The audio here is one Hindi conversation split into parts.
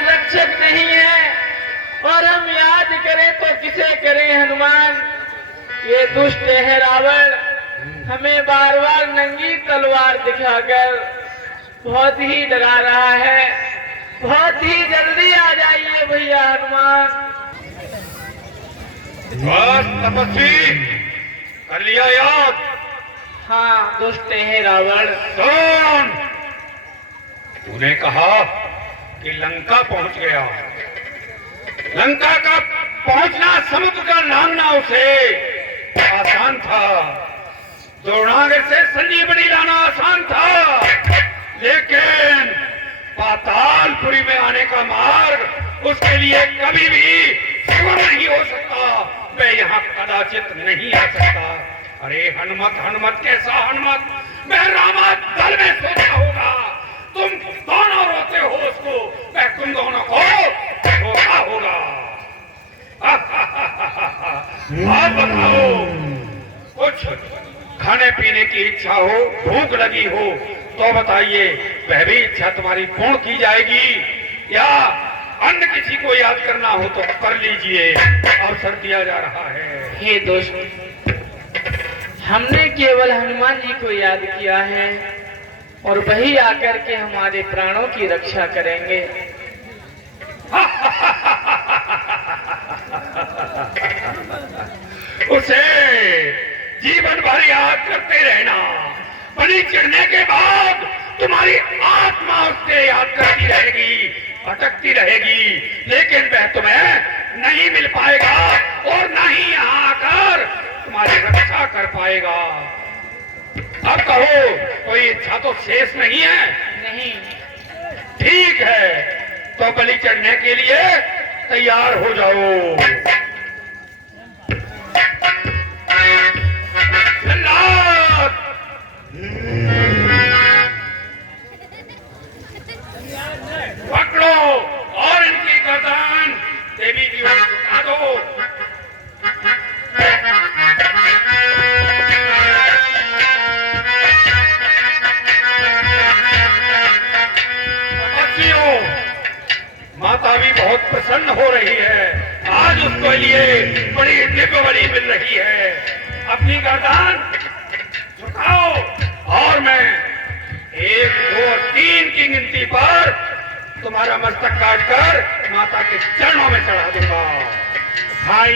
हनुमान रक्षक नहीं है, और हम याद करें तो किसे करें हनुमान। ये दुष्ट है रावण, हमें बार बार नंगी तलवार दिखाकर बहुत ही डरा रहा है। बहुत ही जल्दी आ जाइए भैया हनुमान। बस तपस्वी, कर लिया याद? हाँ दुष्ट है रावण। कौन? तूने कहा कि लंका पहुंच गया। लंका का पहुंचना, समुद्र का लांघना उसे आसान था। द्रोणागर से संजीवनी लाना आसान था, लेकिन पातालपुरी में आने का मार्ग उसके लिए कभी भी सुगम नहीं हो सकता। मैं यहाँ कदाचित नहीं आ सकता। अरे हनुमत, हनुमत कैसा हनुमत? मैं रामा दल में सोता होगा, तुम दोनों रोते हो उसको, मैं तुम दोनों को रोता होगा। आप बताओ, कुछ खाने पीने की इच्छा हो, भूख लगी हो तो बताइए, वह भी इच्छा तुम्हारी पूर्ण की जाएगी। या अन्य किसी को याद करना हो तो कर लीजिए, अवसर दिया जा रहा है। हे दोस्त, हमने केवल हनुमान जी को याद किया है और वही आकर के हमारे प्राणों की रक्षा करेंगे। उसे जीवन भर याद करते रहना। बलि चढ़ने के बाद तुम्हारी आत्मा उससे याद करती रहेगी, भटकती रहेगी, लेकिन वह तुम्हें नहीं मिल पाएगा और न ही यहाँ आकर तुम्हारी रक्षा कर पाएगा। अब कहो, कोई इच्छा तो शेष नहीं है? नहीं। ठीक है, तो बलि चढ़ने के लिए तैयार हो जाओ। पकड़ो और इनकी गर्दन देवी की ओर झुका दो। माता भी बहुत प्रसन्न हो रही है, आज उसके लिए बड़ी दिव्य बलि मिल रही है। अपनी गर्दन झुकाओ और मैं 1, 2 और 3 की गिनती पर तुम्हारा मस्तक काटकर माता के चरणों में चढ़ा दूंगा। भाई,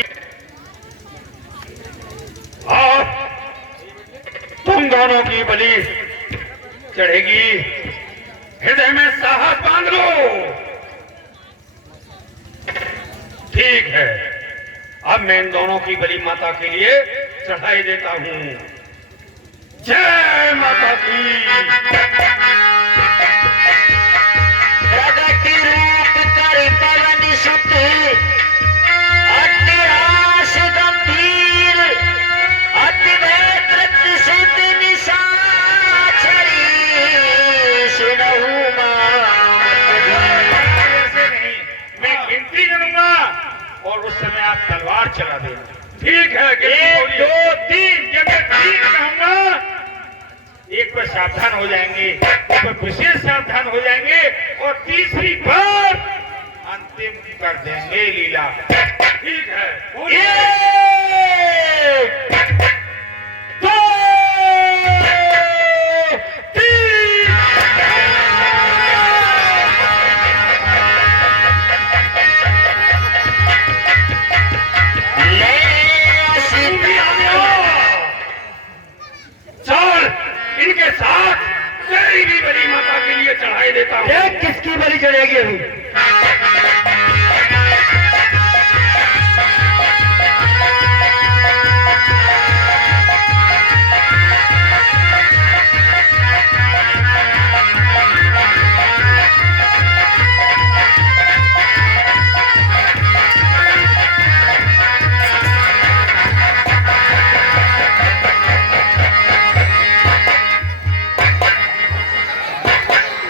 अब तुम दोनों की बलि चढ़ेगी। हृदय में साहस बांध लो। ठीक है, अब मैं इन दोनों की बलि माता के लिए चढ़ाई देता हूँ। जय माता की। प्रगति रूप कर पवन सुत, अट्टहास गंभीर, अति भय कृत सुत निशाचरी, सुनहु ऐसे नहीं, मैं गिनती गिनूंगा और उस समय आप तलवार चला देना। ठीक है, 1, 2, 3। जब मैं 3 कहूंगा, 1 पर सावधान हो जाएंगे, 2 पर विशेष सावधान हो जाएंगे और तीसरी बार अंतिम कर देंगे लीला। ठीक है, 1, 2, 3। चल, इनके साथ तेरी भी बलि माता के लिए चढ़ाई देता हूँ। किसकी बलि चढ़ेगी अभी?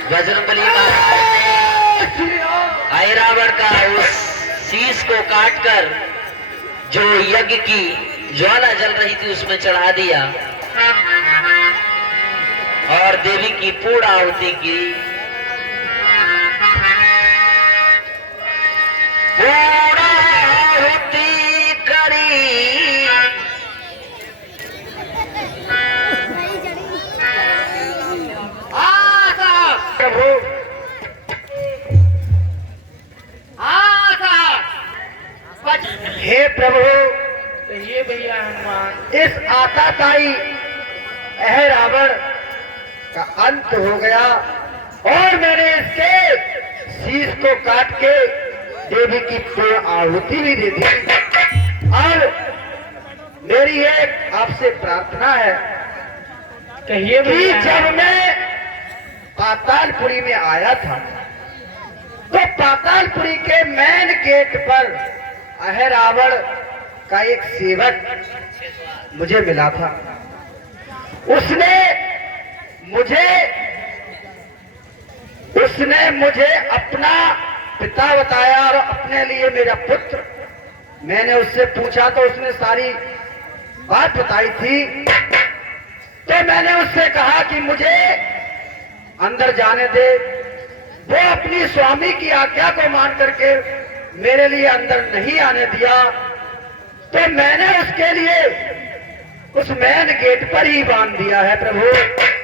बजरंगबली ऐरावत का उस शीश को काटकर जो यज्ञ की ज्वाला जल रही थी उसमें चढ़ा दिया और देवी की पूर्ण आहुति की। पूर्णाहुति करी प्रभु हे प्रभु, ये भैया हनुमान इस आताताई रावण का अंत हो गया और मैंने इसके शीश को काट के देवी की पूर्ण आहुति भी दे दी। और मेरी एक आपसे प्रार्थना है कहिए कि भैया। जब मैं पातालपुरी में आया था तो पातालपुरी के मेन गेट पर रावण का एक सेवक मुझे मिला था। उसने मुझे अपना पिता बताया और अपने लिए मेरा पुत्र। मैंने उससे पूछा तो उसने सारी बात बताई थी। तो मैंने उससे कहा कि मुझे अंदर जाने दे। वो अपनी स्वामी की आज्ञा को मान करके मेरे लिए अंदर नहीं आने दिया। तो मैंने उसके लिए उस मेन गेट पर ही बांध दिया है। प्रभु,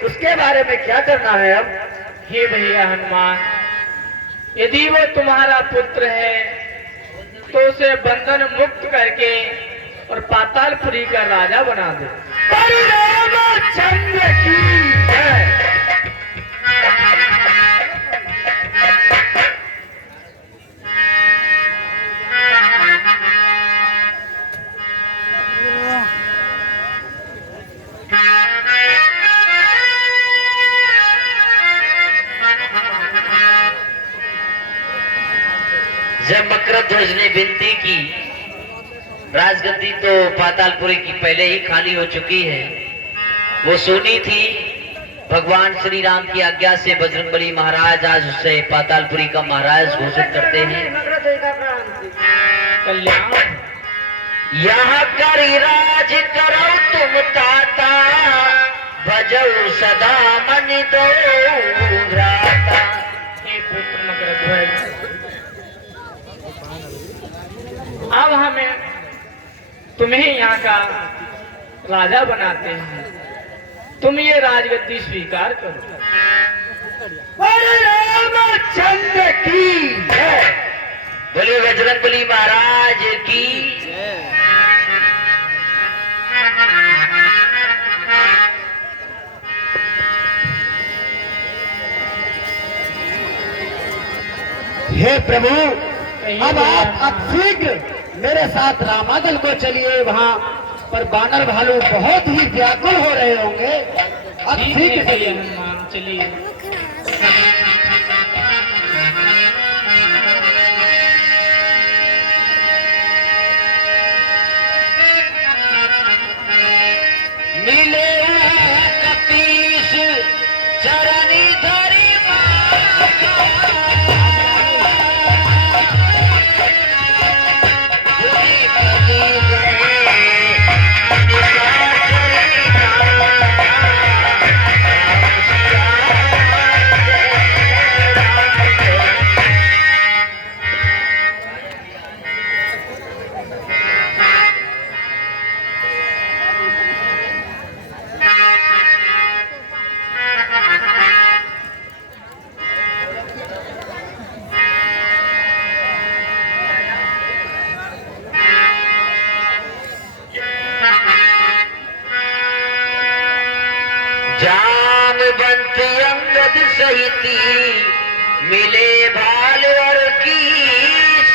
उसके बारे में क्या करना है अब? हे भैया हनुमान, यदि वो तुम्हारा पुत्र है तो उसे बंधन मुक्त करके और पातालपुरी का राजा बना दो। रामचंद्र की जय। जब मकरध्वज ने विनती की, राजगद्दी तो पातालपुरी की पहले ही खाली हो चुकी है, वो सुनी थी। भगवान श्री राम की आज्ञा से बजरंगबली महाराज आज उसे पातालपुरी का महाराज घोषित करते हैं। कल्याण यहाँ करी राज करो तुम ताता, भजऊ सदा मन दो भ्राता। हे पुत्र मकरध्वज, अब हमें तुम्हें यहाँ का राजा बनाते हैं। तुम ये राजगद्दी स्वीकार करो। रामचंद्र की जय। बोले बजरंगबली महाराज की। हे प्रभु, कहिए अब भैया। आप शीघ्र मेरे साथ रामादल को चलिए। वहाँ पर बानर भालू बहुत ही व्याकुल हो रहे होंगे। अब ठीक है शीघ्र भैया चलिए। हनुमान, चलिए। मिले कपीश चरणी धरी जामवंत अंगद सहिती मिले भाल और कीस,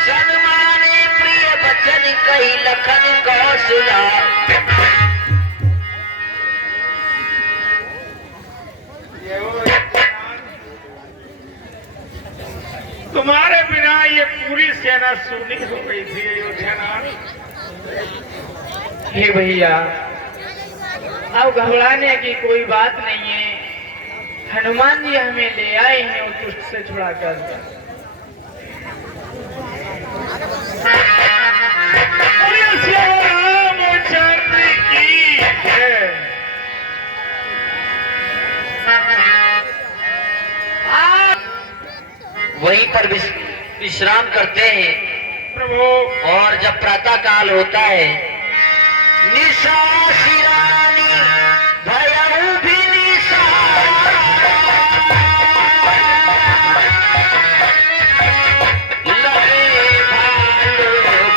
सन्माने प्रिय बचन कही लखन कौशला। तुम्हारे बिना ये पूरी सेना सूनी हो गई थी अयोध्यानाथ। हे भैया, अब घबराने की कोई बात नहीं है। हनुमान जी हमें ले आए हैं उस दुष्ट से छुड़ाकर। रामचंद्र की जय। वहीं पर विश्राम करते हैं। प्रभु और जब प्रातः काल होता है, निशा शिरानी भयऊ भी निशा, लगे भालू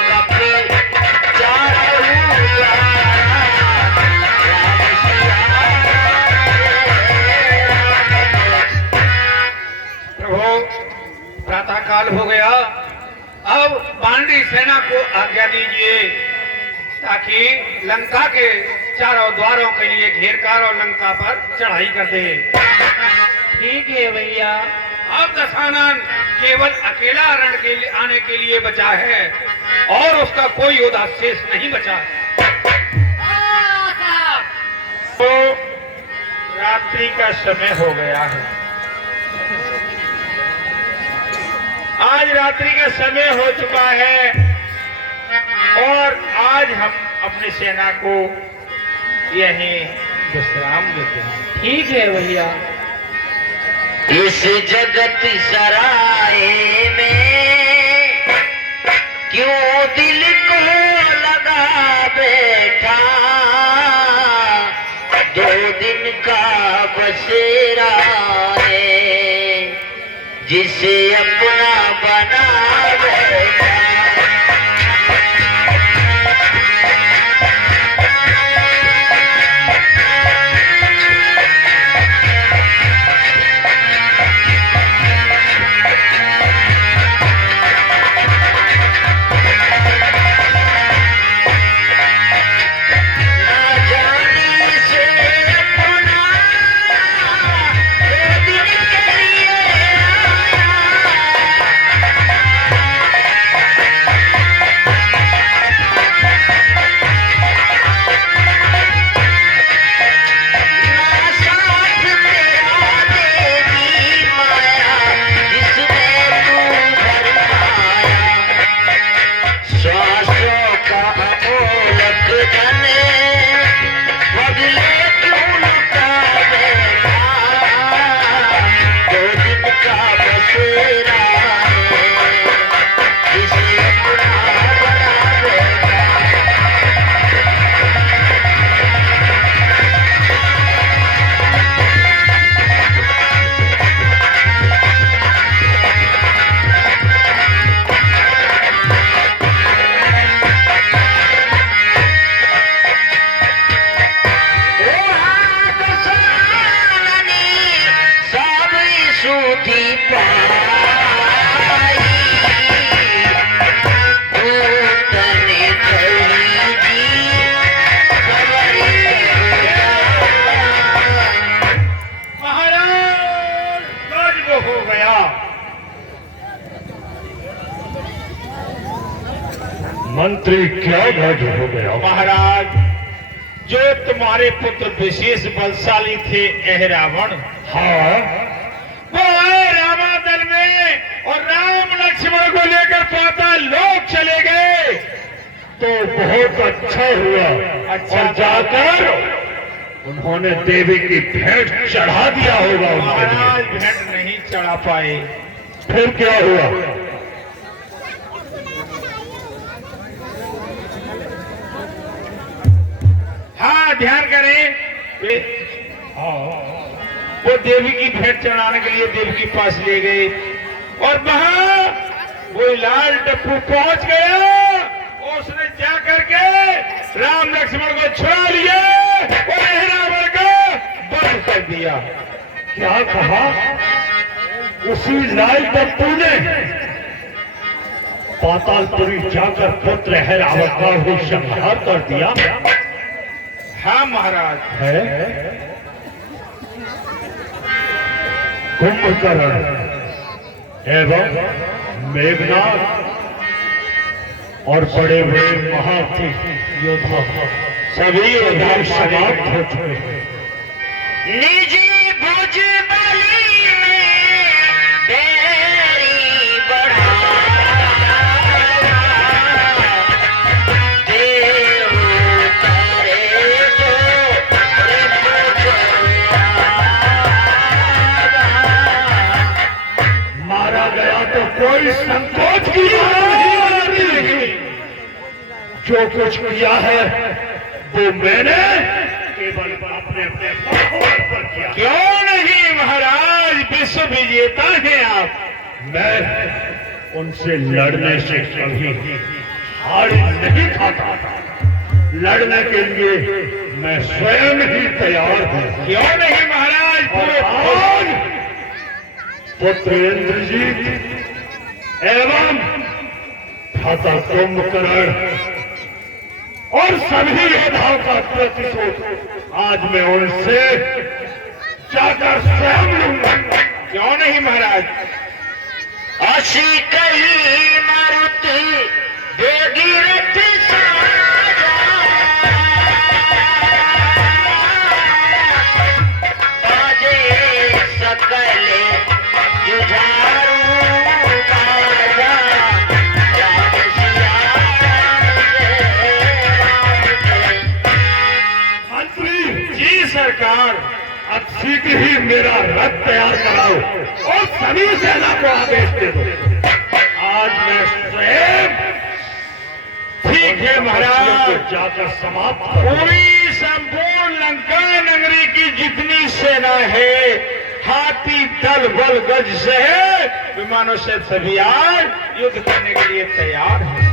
कपी चारू प्रभु प्रातः काल हो गया, अब बानरी सेना को आज्ञा दीजिए ताकि लंका के चारों द्वारों के लिए घेरकर और लंका पर चढ़ाई कर दे। ठीक है भैया। अब दशानन केवल अकेला रण के लिए आने के लिए बचा है और उसका कोई योद्धा शेष नहीं बचा। तो रात्रि का समय हो गया है, आज रात्रि का समय हो चुका है और आज हम अपनी सेना को यहीं विश्राम देते हैं। ठीक है भैया। इस जगत सराय में क्यों दिल को लगा बैठा, 2 दिन का बसेरा है जिसे अपना बना बैठा। मंत्री क्या गज हो गया? महाराज, जो तुम्हारे पुत्र विशेष बलशाली थे एहरावण, हाँ, वो आए रामादल में और राम लक्ष्मण को लेकर पाताल लोक चले गए। तो बहुत अच्छा हुआ। अच्छा, और जाकर उन्होंने देवी की भेंट चढ़ा दिया होगा। महाराज भेंट नहीं चढ़ा पाए। फिर क्या हुआ? हाँ, ध्यान करें, वो देवी की भेंट चढ़ाने के लिए देवी के पास ले गए और वहां वो लाल टप्पू पहुंच गया और उसने जा करके राम लक्ष्मण को छुड़ा लिया और एहरावण को बंद कर दिया। क्या कहा? उसी लाल टप्पू ने पातालपुरी जाकर पुत्र एहरावण का भी संहार कर दिया। हाँ महाराज, है कुंभकर्ण एवं मेघनाथ और बड़े बड़े महारथी योद्धा सभी योद्धा समाप्त हो चुके हैं। निजी भुज बलि में तेरी बढ़ा, देव तारे जो मारा गया तो कोई कोई संकोच की बात नहीं होती। जो कुछ किया है वो मैंने केवल अपने अपने पर किया। क्यों नहीं महाराज, विश्व विजेता हैं आप। मैं उनसे लड़ने से कभी हार नहीं खाता। लड़ने के लिए मैं स्वयं ही तैयार हूँ। क्यों नहीं महाराज, पूरे पुत्र इंद्रजीत एवं भ्राता कुंभकर्ण और सभी योद्धाओं का प्रतिशोध आज मैं उनसे जाकर स्वयं लूंगा। क्यों नहीं महाराज। असी कही मारुति देगी रथ साजा, बाजे सकल जुझारू बाजा, राम सिया मंत्री जी सरकार, अब शीघ्र ही मेरा रथ तैयार कराओ और सभी सेना को आदेश दे दो। आज मैं स्वयं ठीक है महाराज जाकर समाप्त पूरी संपूर्ण लंका नगरी की जितनी सेना है, हाथी दल बल गज से है, विमानों से सभी आज युद्ध करने के लिए तैयार है।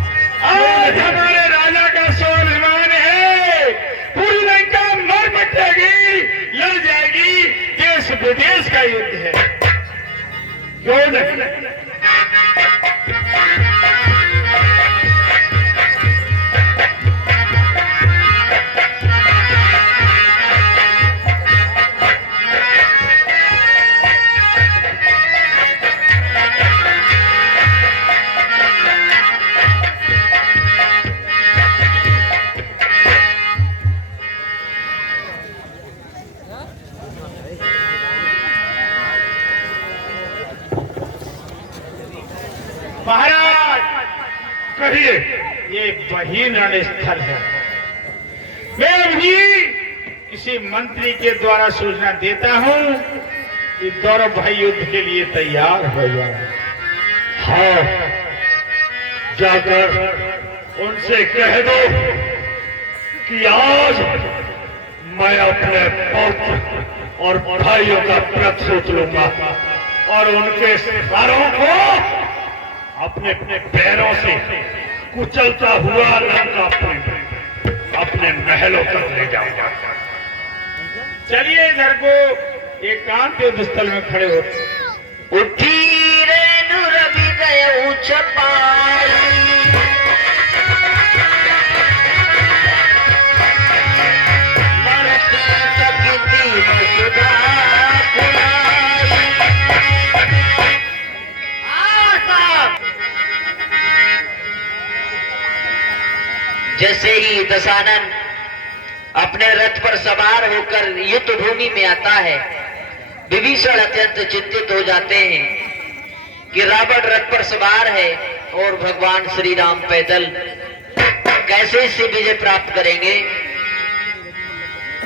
आज हमारे राजा का स्वाभिमान है, पूरी लंका मर मिटेगी, लड़ जाएगी, देश विदेश का युद्ध है। क्यों नहीं। महाराज कहिए, ये वही रणस्थल है। मैं अभी किसी मंत्री के द्वारा सूचना देता हूँ कि गौरव भाई युद्ध के लिए तैयार हो जाए। हाँ, जाकर उनसे कह दो कि आज मैं अपने पौत्र और भाइयों का प्रतिशोध लूंगा और उनके सरों को अपने अपने पैरों से कुचलता हुआ लंकापुरी अपने महलों तक ले जाऊंगा। चलिए इधर को एकांत युद्ध स्थल में खड़े होते। उठी रेणु रवि गए ऊंच पाई, मरती सकती मसुधा पुराई। जैसे ही दशानन अपने रथ पर सवार होकर युद्ध भूमि में आता है, विभीषण अत्यंत चिंतित हो जाते हैं कि रावण रथ पर सवार है और भगवान श्री राम पैदल कैसे इससे विजय प्राप्त करेंगे।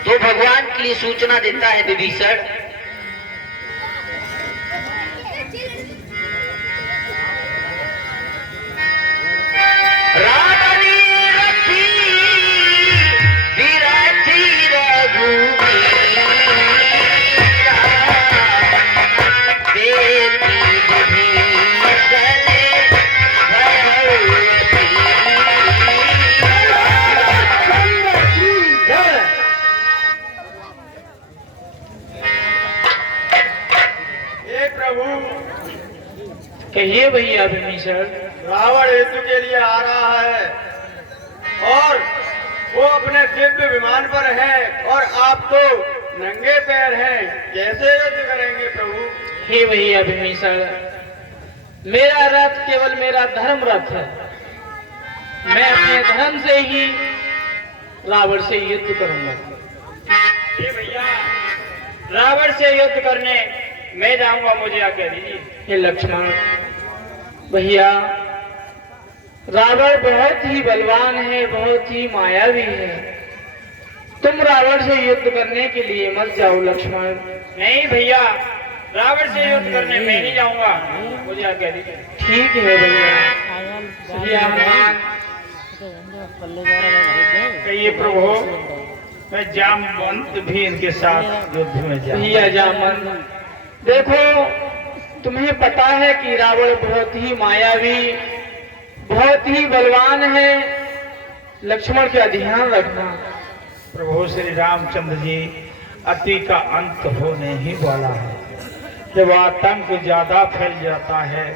तो भगवान के लिए सूचना देता है विभीषण, रावणी रथी विरथी रघुवीरा, देवी विभीषण भयवती। हे प्रभु, कहिए भैया विभीषण। रावण युद्ध के लिए आ रहा है और वो अपने दिव्य विमान पर है और आप तो नंगे पैर हैं, कैसे युद्ध करेंगे प्रभु? हे भैया विभीषण, मेरा रथ केवल मेरा धर्म रथ है। मैं अपने धर्म से ही रावण से युद्ध करूंगा। ये भैया, रावण से युद्ध करने मैं जाऊंगा, मुझे आज्ञा दीजिए। हे लक्ष्मण, भैया रावण बहुत ही बलवान है, बहुत ही मायावी है। तुम रावण से युद्ध करने के लिए मत जाओ लक्ष्मण। नहीं भैया, रावण से युद्ध करने मैं नहीं जाऊंगा, मुझे आज्ञा दीजिए। ठीक है भैया। श्री हनुमान कहिए प्रभु, मैं जामवंत भी इनके साथ युद्ध में भैया जामन, देखो तुम्हें पता है कि रावण बहुत ही मायावी, बहुत ही बलवान है। लक्ष्मण का ध्यान रखना। प्रभु श्री रामचंद्र जी अति का अंत होने ही वाला है। जब आतंक ज्यादा फैल जाता है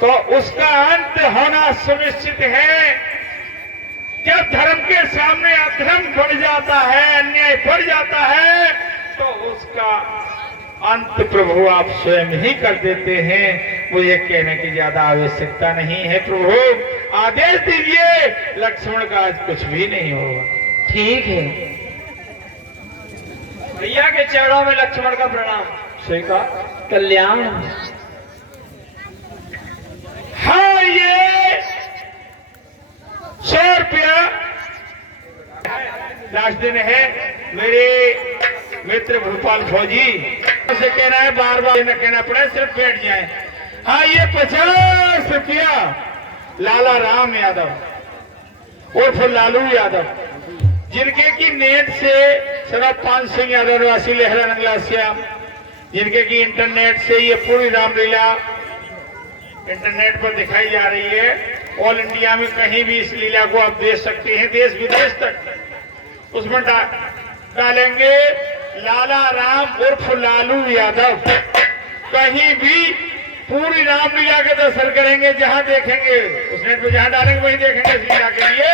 तो उसका अंत होना सुनिश्चित है। जब धर्म के सामने अधर्म बढ़ जाता है, अन्याय बढ़ जाता है, तो उसका अंत प्रभु आप स्वयं ही कर देते हैं। मुझे कहने की ज्यादा आवश्यकता नहीं है। प्रभु आदेश दीजिए, लक्ष्मण का आज कुछ भी नहीं होगा। ठीक है भैया के चरणों में लक्ष्मण का प्रणाम। स्वीकार। कल्याण। हाँ, ये 100 रुपया लास्ट दिन है। मेरे मित्र भोपाल फौजी से कहना है, बार बार न कहना पड़े, सिर्फ बैठ जाए। हाँ, ये 50 रुपया लाला राम यादव उर्फ लालू यादव, जिनके की नेट से सरा 5 सिंह यादव निवासी लहरा नंगला श्याम, जिनके की इंटरनेट से ये पूरी रामलीला इंटरनेट पर दिखाई जा रही है। ऑल इंडिया में कहीं भी इस लीला को आप देख सकते हैं, देश विदेश तक उसमें डालेंगे लाला राम उर्फ लालू यादव। कहीं भी पूरी रामलीला के दर्शन करेंगे, जहां देखेंगे उस नेट पर जहां डालेंगे वहीं देखेंगे। इस लीला के लिए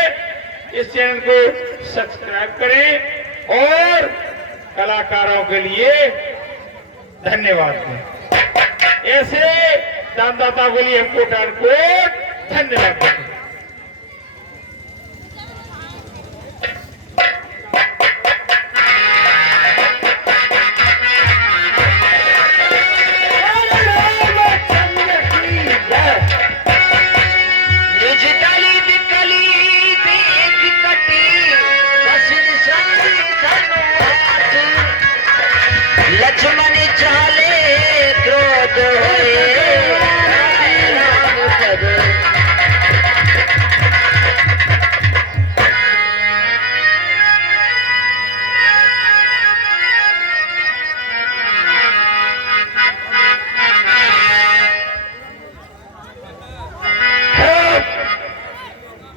इस चैनल को सब्सक्राइब करें और कलाकारों के लिए धन्यवाद दें। ऐसे दानदाता के लिए हमको धन्यवाद दें। लक्ष्मण चाले क्रोध होए राम पद।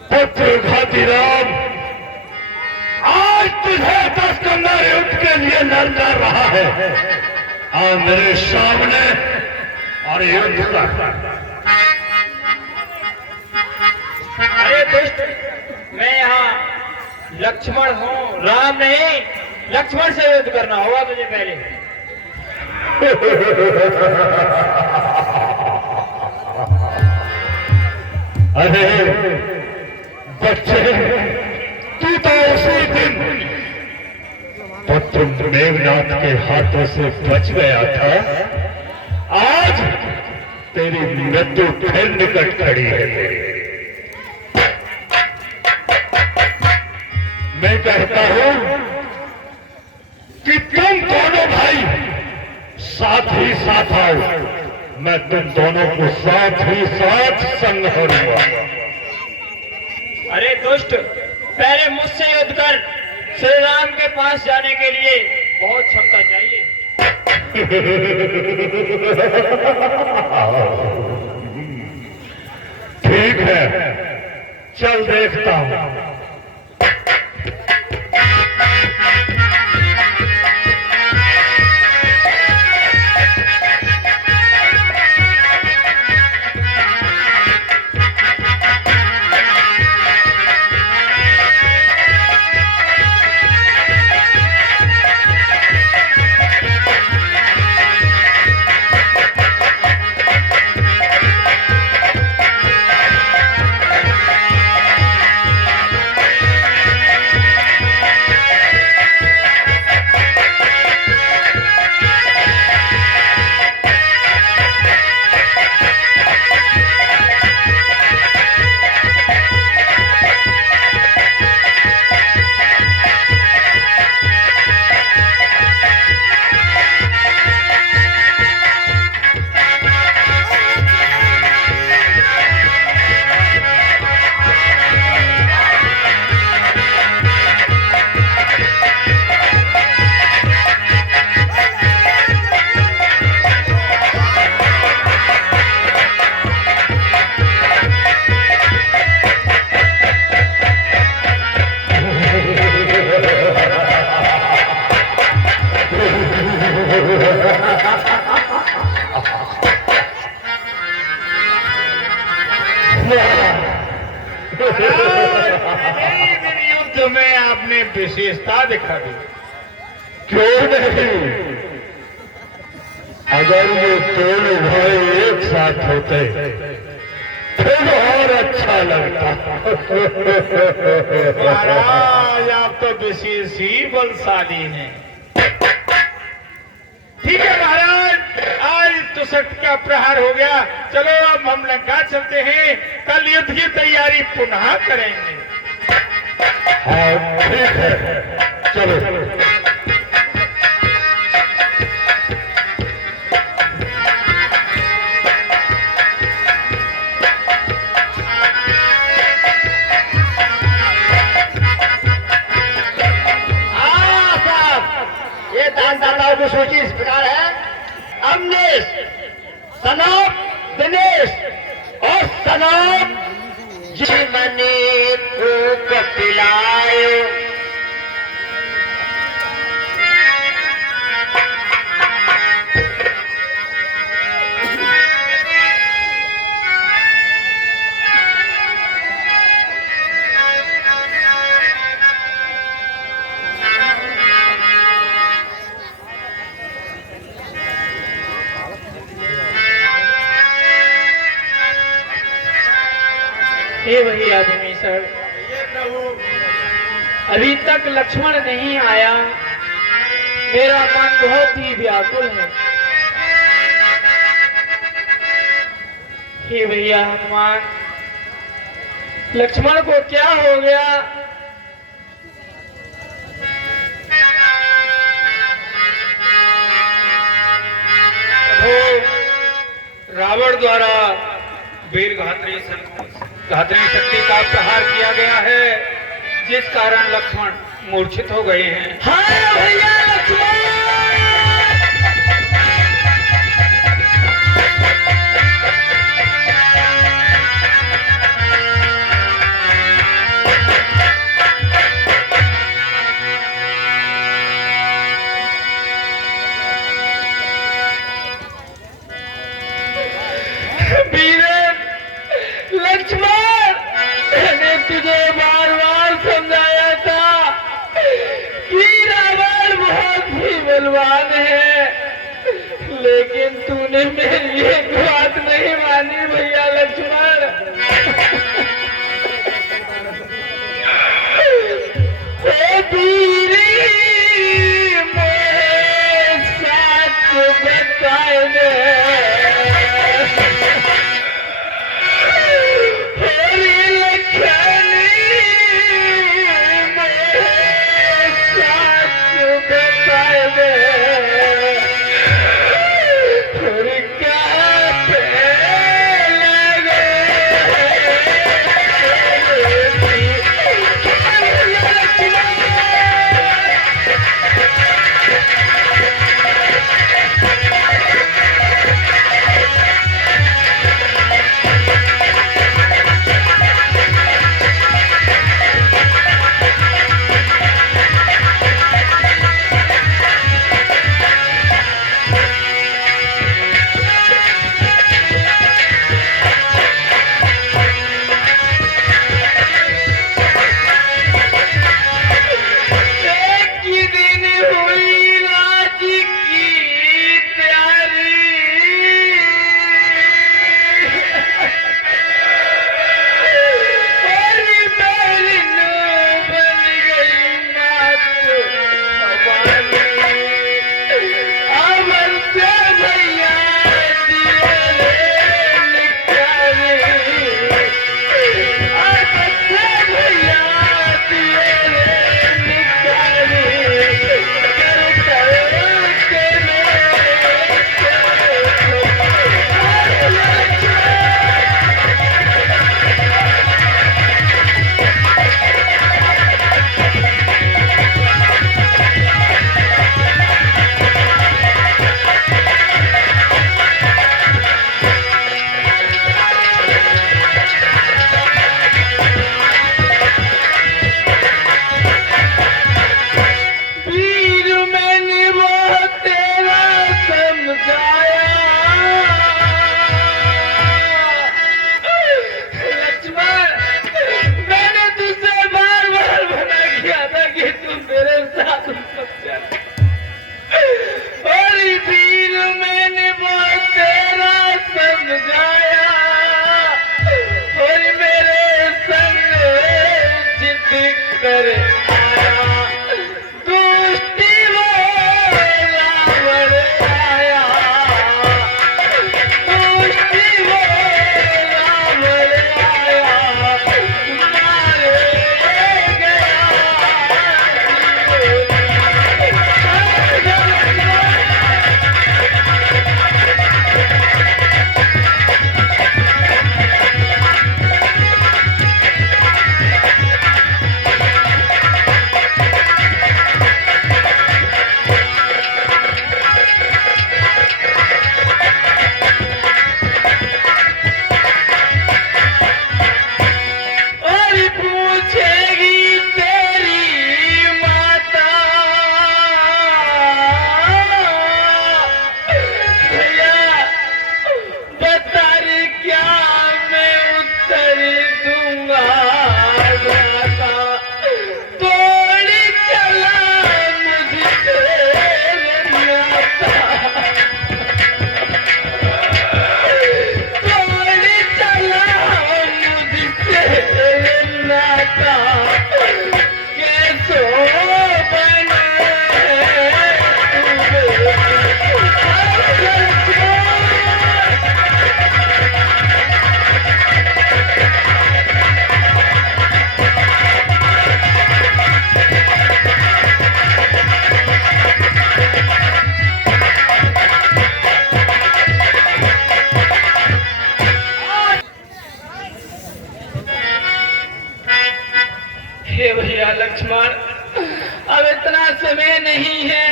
पुत्र घाती राम, आज तुझे 10 कन्नड़ युद्ध के लिए लड़ना रहा है। आ मेरे सामने और युद्ध कर। अरे दुष्ट, मैं यहाँ लक्ष्मण हूँ, राम नहीं। लक्ष्मण से युद्ध करना होगा तुझे पहले। अरे बच्चे, तू तो उसी दिन पुत्र मेघनाथ के हाथों से बच गया था। आज तेरी मृत्यु फिर निकट खड़ी है। मैं कहता हूं कि तुम दोनों भाई साथ ही साथ आओ। मैं तुम दोनों को साथ ही साथ संहरूंगा। अरे दुष्ट, पहले मुझसे युद्ध कर। श्री राम के पास जाने के लिए बहुत क्षमता चाहिए। ठीक है, चल देखता हूं। पहले दिन युद्ध में आपने विशेषता दिखा दी। क्यों नहीं? अगर ये दोनों भाई एक साथ होते फिर और अच्छा लगता। महाराज आप तो विशेष ही बलशाली हैं। ठीक है महाराज, आज तो शक्ति का प्रहार हो गया। चलो अब हम लंका चलते हैं, कल युद्ध की तैयारी पुनः करेंगे। हाँ ठीक है, चलो। दानदाताओं की सूची इस प्रकार है: अमनेश, सनोप, दिनेश और सनोप जीवने को कपिलायो हे वही आदमी सर, अभी तक लक्ष्मण नहीं आया। मेरा मन बहुत ही व्याकुल है। हे भैया हनुमान, लक्ष्मण को क्या हो गया? रावण द्वारा वीर घातरी शक्ति का प्रहार किया गया है, जिस कारण लक्ष्मण मूर्छित हो गए हैं। हाँ भैया लक्ष्मण! मैंने तुझे बार बार समझाया था कि रावण बहुत ही बलवान है, लेकिन तूने मेरी एक बात नहीं मानी भैया लक्ष्मण। ओ वीरी मेरे साथ बताए दे, कर आया, दुष्टी वो रावण आया, दुष्टी वो रावण आया, मारे गया। और पूछेगी तेरी माता, भैया बता रे क्या मैं उत्तर दूंगा। माता तोड़ चला मुझसे नाता, तोड़ चला मुझसे नाता, कैसो बने हे भैया लक्ष्मण, अब इतना समय नहीं है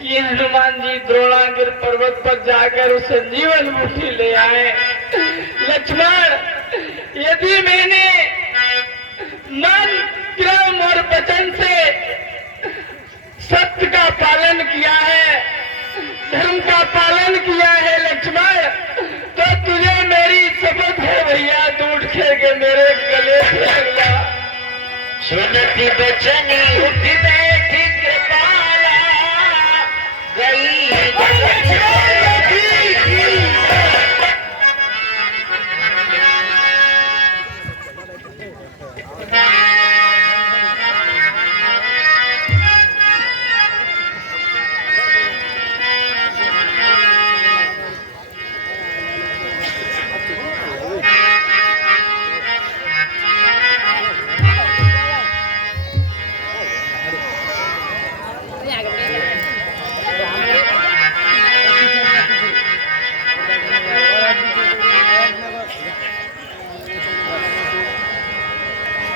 कि हनुमान जी द्रोणागिर पर्वत पर जाकर उस संजीवन मुट्ठी ले आए। लक्ष्मण, यदि मैंने मन, क्रम और वचन से सत्य का पालन किया है, धर्म का पालन किया है लक्ष्मण, तो तुझे मेरी शपथ है भैया, तू उठ के मेरे गले से लग जा। सुनती बचनी उठ बैठी कृपाला, गई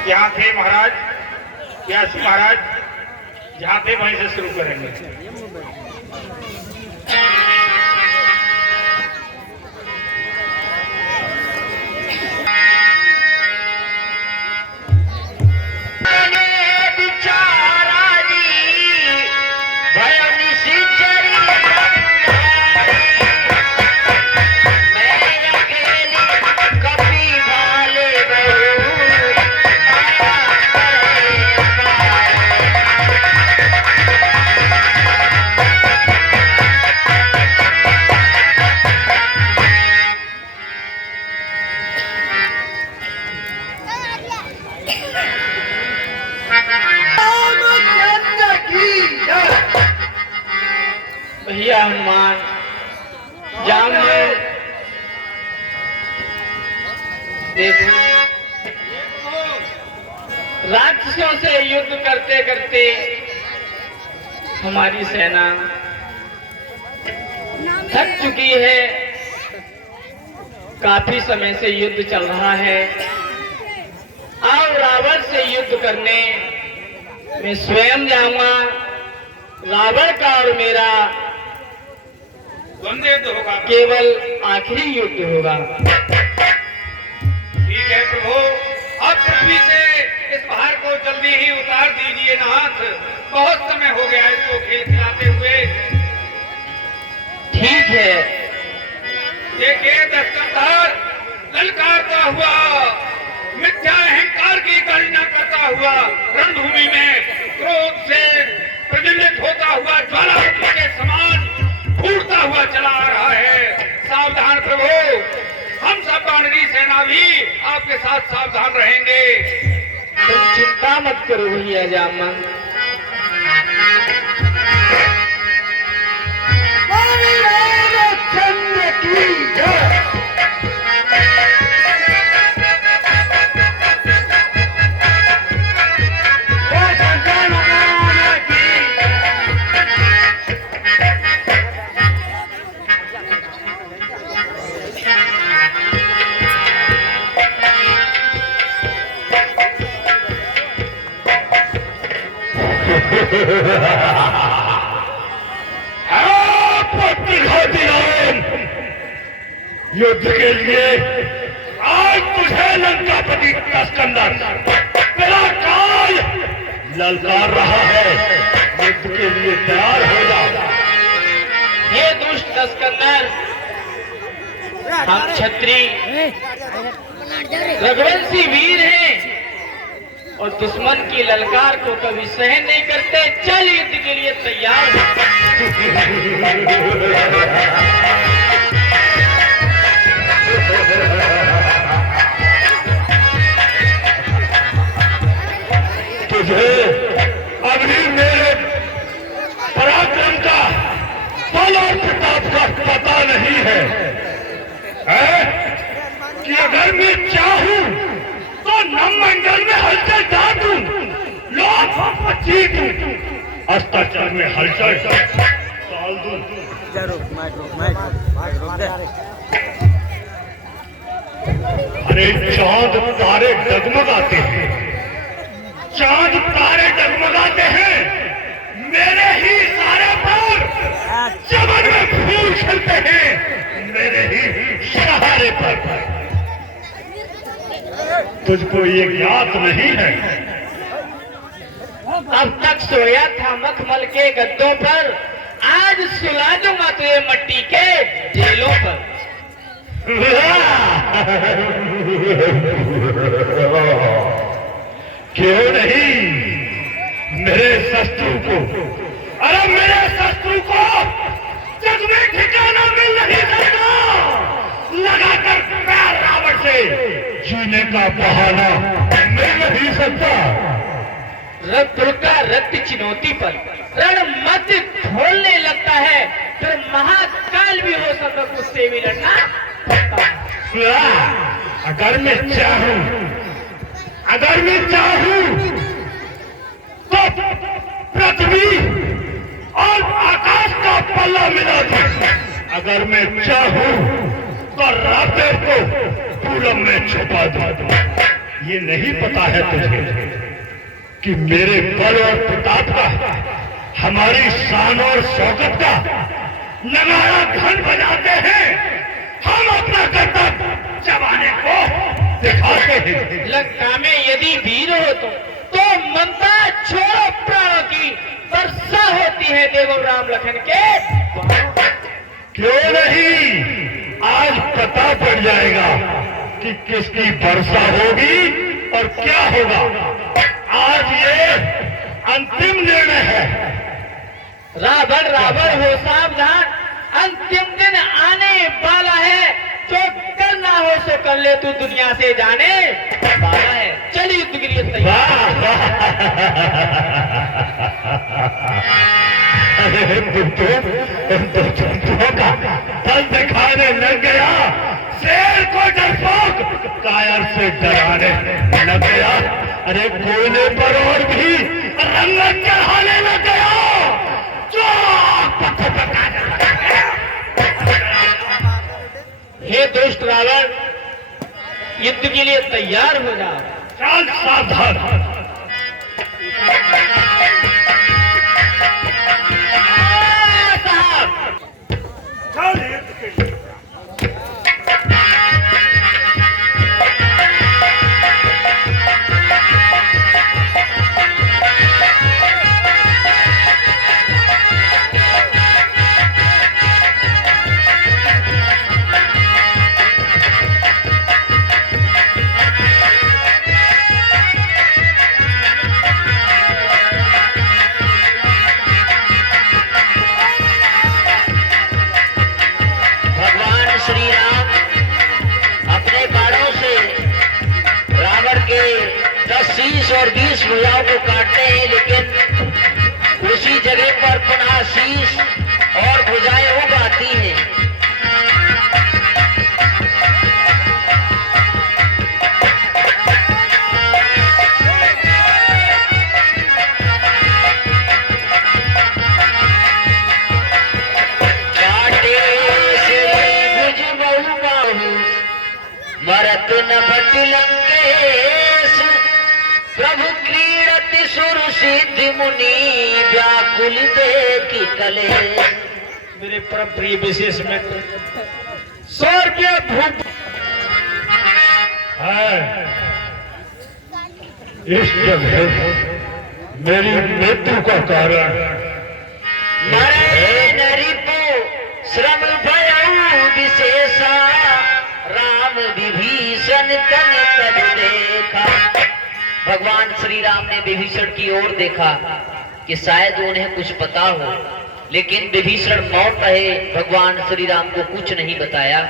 यहाँ थे महाराज, व्यास महाराज जहाँ थे वहीं से शुरू करेंगे। भैया हनुमान, जामदेव देखो, राक्षसों से युद्ध करते करते हमारी सेना थक चुकी है। काफी समय से युद्ध चल रहा है। अब रावण से युद्ध करने मैं स्वयं जाऊंगा। रावण का और मेरा द्वंद्व युद्ध होगा, केवल आखिरी युद्ध होगा। ठीक है प्रभु, अब पृथ्वी से इस पहाड़ को जल्दी ही उतार दीजिए नाथ, बहुत समय हो गया इसको खेल खिलाते हुए। ठीक है। देखिए दस्तरदार ललकारता हुआ, मिथ्या अहंकार की गणना करता हुआ रणभूमि में क्रोध से प्रज्वलित होता हुआ ज्वालामुखी के समान फूटता हुआ चला आ रहा है। सावधान प्रभु, हम सब बानरी सेना भी आपके साथ सावधान रहेंगे। तुम चिंता मत करो भैया जामन। चंद्र की जय। युद्ध के लिए आज तुझे लंकापति का स्कंदर तेरा काल ललकार रहा है। युद्ध के लिए तैयार हो जा। हे दुष्ट स्कंदर, हम क्षत्रि रघुवंशी वीर हैं और दुश्मन की ललकार को कभी सहन नहीं करते। चल युद्ध के लिए तैयार तुझे अभी मेरे पराक्रम का बल और प्रताप का पता नहीं है, कि अगर मैं चाहूं तो नवमंडल में हलचल डाल दूं, लोग जीत दूं, अस्ताचल में हलचल डाल दूं। अरे चांद तारे डगमगाते हैं, चांद तारे डगमगाते हैं, मेरे ही सारे पर चमन में फूल खिलते हैं, मेरे ही सहारे पर। तुझको ये ज्ञात नहीं है? अब तक सोया था मखमल के गद्दों पर, आज सुला दूंगा तुझे मट्टी के जेलों पर। क्यों नहीं? मेरे शत्रु को, अरे मेरे शत्रु को जग में ठिकाना मिल नहीं सकता। लगाकर पैर रावण से जीने का बहाना मिल नहीं सकता। रक्त का रक्त चुनौती पर रण मध्य खोलने लगता है, फिर महाकाल भी हो सकता, उससे भी लड़ना पड़ता है। अगर मैं चाहूं तो पृथ्वी और आकाश का पल्ला मिला दूं। अगर मैं चाहूं तो रातें को पूरब में छुपा दूं। ये नहीं पता है तुझे कि मेरे बल और प्रताप का, हमारी शान और शौकत का नगाड़ा घन बजाते हैं। हम अपना कर्तव्य जमाने को दिखाते हैं। लंका में यदि वीर हो तो ममता छोड़ो, प्राणों की वर्षा होती है देवो राम लखन के। क्यों नहीं? आज पता पड़ जाएगा कि किसकी वर्षा होगी और क्या होगा। आज ये अंतिम निर्णय है। रावण रावण हो सावधान, अंतिम दिन आने वाला है। जो करना हो सो कर ले, तू दुनिया से जाने वाला है। चल युद्ध के लिए तैयार। अरे बुद्धों का बल दिखाने लग गया, शेर को डरपोक कायर से डराने लग गया। अरे कोयले पर और भी रंगत चढ़ाने लग गया। हे दुष्ट रावण, युद्ध के लिए तैयार हो जा। चल सावधान। चल युद्ध के लिए। शीश भुजाओं को काटते हैं, लेकिन उसी जगह पर पुनः शीश और भुजाएं उग आती हैं। मरत न भट लंकेश प्रभु क्रीड़ति सुर सिद्धि मुनि व्याकुल देखी कले। मेरे परम प्रिय विशेष मित्र स्वर्गीय भूप इस जगह मेरी मृत्यु का कारण मरे न रिपु श्रम भयउ विशेषा राम विभीषण तन तब देखा। भगवान श्री राम ने विभीषण की ओर देखा कि शायद उन्हें कुछ पता हो, लेकिन विभीषण मौन रहे। भगवान श्री राम को कुछ नहीं बताया।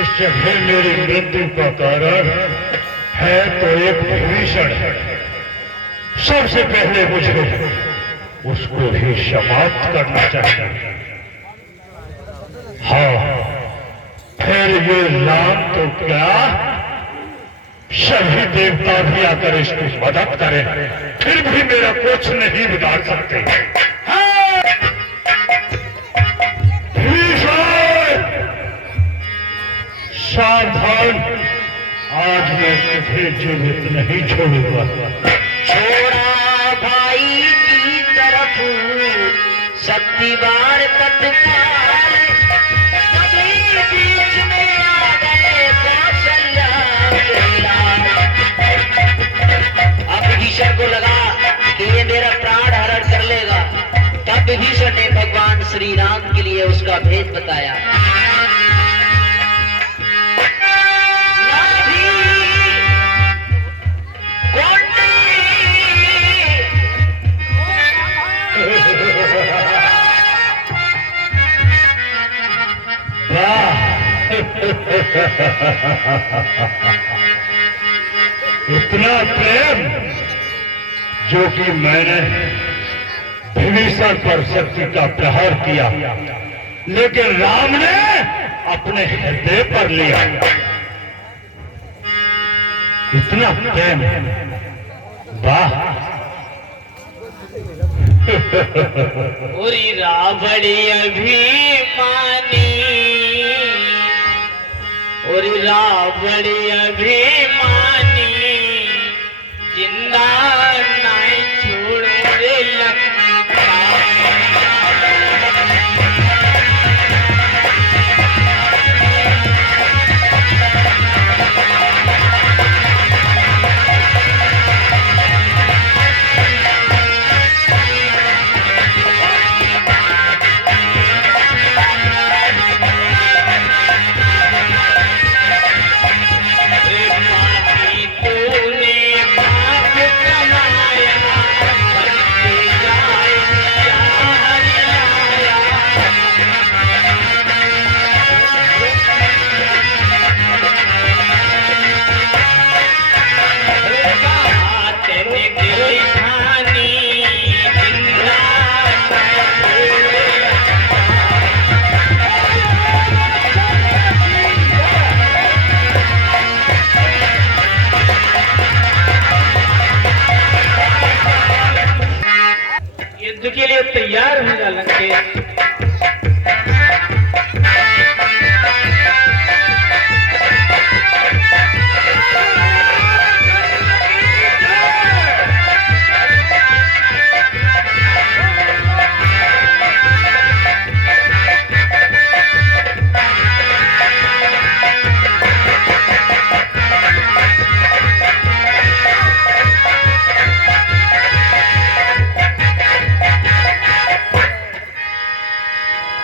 इस जगह मेरी मृत्यु का कारण है तो एक विभीषण। सबसे पहले मुझे उसको ही समाप्त करना चाहिए। हाँ, फिर ये राम तो क्या सभी देवता भी आकर इसकी मदद करें, फिर भी मेरा कुछ नहीं बिगाड़ सकते। हाँ! सावधान, आज मैं तुझे जीवित नहीं छोड़ूंगा। छोड़ा भाई की तरफ शक्ति बार तत्काल, कभी बीच में आ गए कौशल्या के लाल। अब विभीषण को लगा कि ये मेरा प्राण हरण कर लेगा। तब विभीषण ने भगवान श्री राम के लिए उसका भेद बताया। इतना प्रेम जो कि मैंने विभीषण पर शक्ति का प्रहार किया, लेकिन राम ने अपने हृदय पर लिया। इतना प्रेम, वाह! उरी रावड़ी अभिमानी, उरी रावड़ी अभिमानी, जिंदा नहीं छोड़े लंका। युद्ध के लिए तैयार हो जा लंकेश।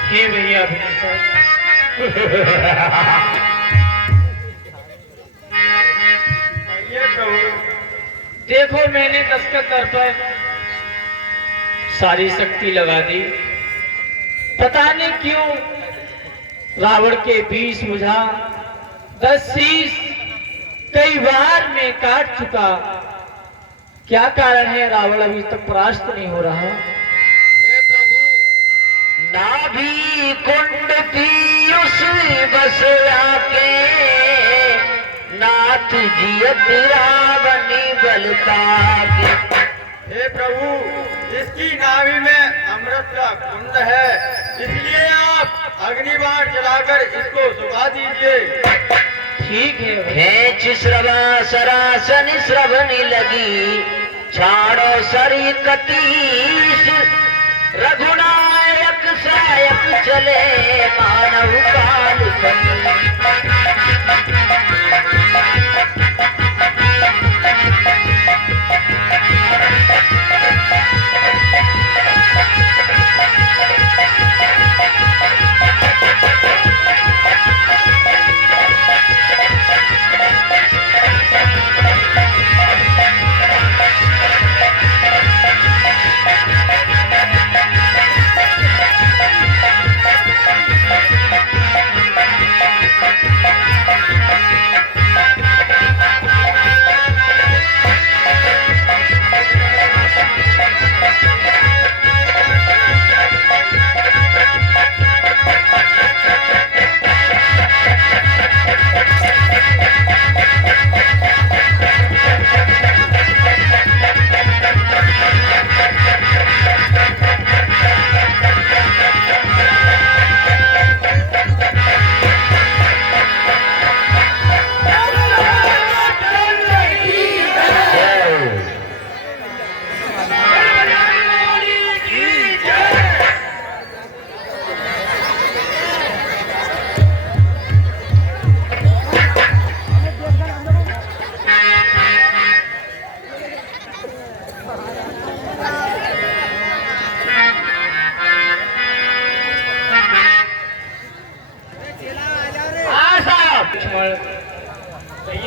हे भैया देखो, मैंने दस्तक पर सारी शक्ति लगा दी। पता नहीं क्यों रावण के 20 भुजा 10 शीश कई बार मैं काट चुका, क्या कारण है रावण अभी तक परास्त नहीं हो रहा? हे प्रभु, नाभि कुंड पीयूष बस आके नाथ जियत रावणी बलताके। हे प्रभु, इसकी नाभि में अमृत का कुंड है, इसलिए आप अग्निबाण चलाकर इसको सुखा दीजिए। ठीक है भैया। खेच श्रवा सरासन श्रवणी लगी छाड़ो सरी कतीश रघुनायक सायक चले मानव काल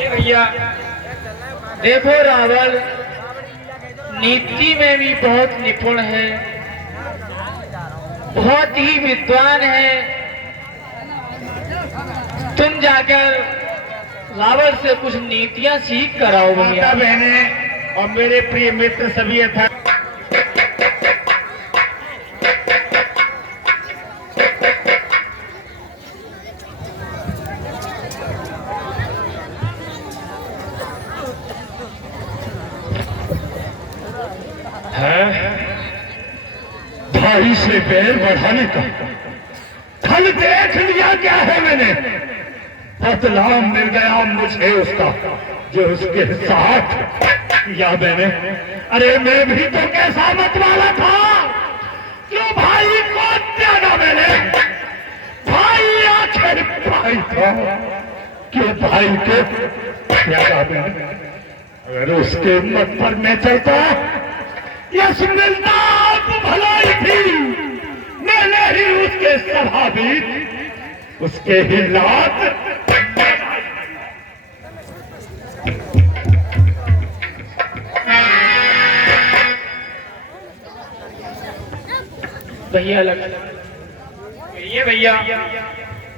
भैया देखो, रावण नीति में भी बहुत निपुण है, बहुत ही विद्वान है। तुम जाकर रावण से कुछ नीतियां सीख कर आओ भैया। बहने और मेरे प्रिय मित्र सभी यथा भाई से पैर बढ़ाने का फल देख लिया क्या है मैंने। बदलाव मिल गया मुझे उसका जो उसके साथ किया मैंने। अरे मैं भी तो कैसा मत वाला था जो भाई को त्यागा मैंने। भाई आखिर भाई था, क्यों भाई को त्यागा मैंने। अगर उसके मत पर मैं चलता यश मिलता तो भलाई थी। मैंने ही उसके स्वाभाविक उसके ही लात भैया ये भैया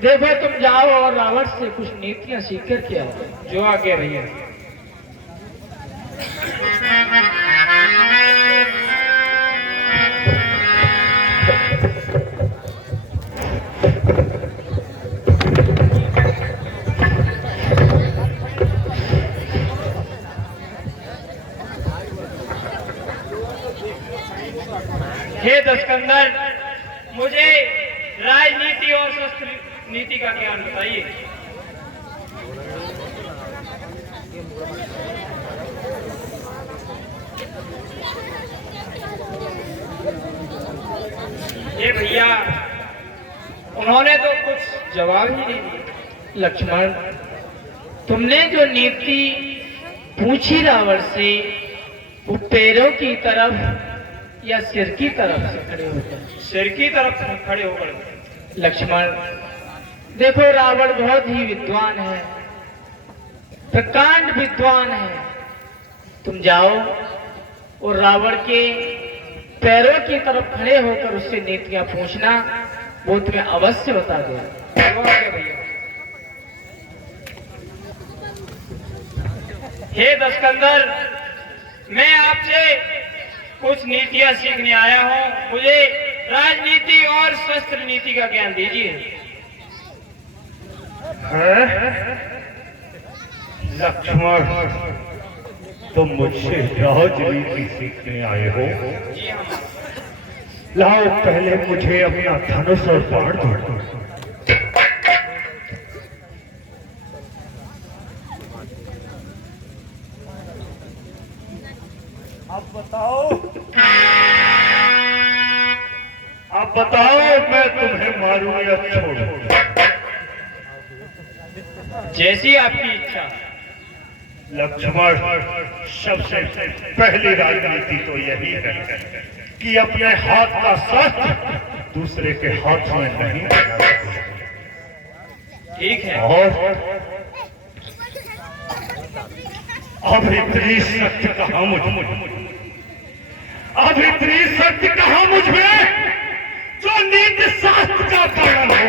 देखो, तुम जाओ और रावण से कुछ नीतियां सीख कर के आओ। जो आगे भैया। हे दस्कंदर, मुझे राजनीति और शस्त्र नीति का ज्ञान बताइए। ये भैया उन्होंने तो कुछ जवाब ही नहीं दिया। लक्ष्मण, तुमने जो नीति पूछी रावण से, वो पैरों की तरफ या सिर की तरफ से खड़े होकर? सिर की तरफ से खड़े होकर। लक्ष्मण देखो, रावण बहुत ही विद्वान है, प्रकांड विद्वान है। तुम जाओ और रावण के पैरों की तरफ खड़े होकर उससे नीतियां पूछना, वो तुम्हें अवश्य बता देगा। हे दस्कंदर, मैं आपसे कुछ नीतियां सीखने आया हूं। मुझे राजनीति और शस्त्र नीति का ज्ञान दीजिए। लक्ष्मण, तुम मुझसे राजनीति सीखने आए हो? जी हाँ। लाओ पहले मुझे अपना धनुष और बाण दो। अब बताओ मैं तुम्हें मारूं या छोड़ूं? जैसी आपकी इच्छा। लक्ष्मण, सबसे पहली राजनीति तो यही है कि अपने हाथ का शस्त्र दूसरे के हाथ में नहीं लगाना। ठीक है। और अब इतनी शक्ति कहाँ अब इतनी शक्ति कहाँ मुझ में जो नीति शास्त्र का पालन हो?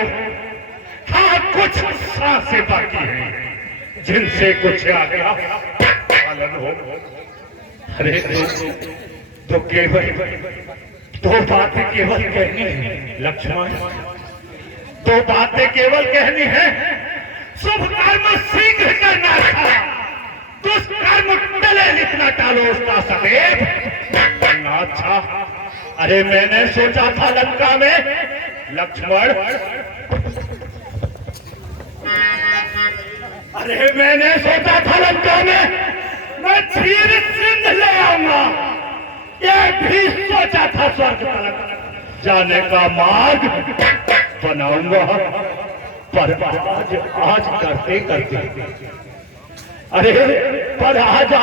हाँ, कुछ सांसें बाकी हैं जिनसे कुछ आज्ञा पालन हो। अरे तो केवल दो बातें केवल कहनी है लक्ष्मण, दो बातें केवल कहनी है। शुभ कर्म शीघ्र करना था, दुष्कर्म टले लिखना टालो उसका सदैव करना अच्छा। अरे मैंने सोचा था लंका में लक्ष्मण, अरे मैंने सोचा था लंका में मैं क्षीर सिंध ले आऊंगा। ये भी सोचा था स्वर्ग तक जाने का मार्ग बनाऊंगा। पर आज करते करते, अरे पर आज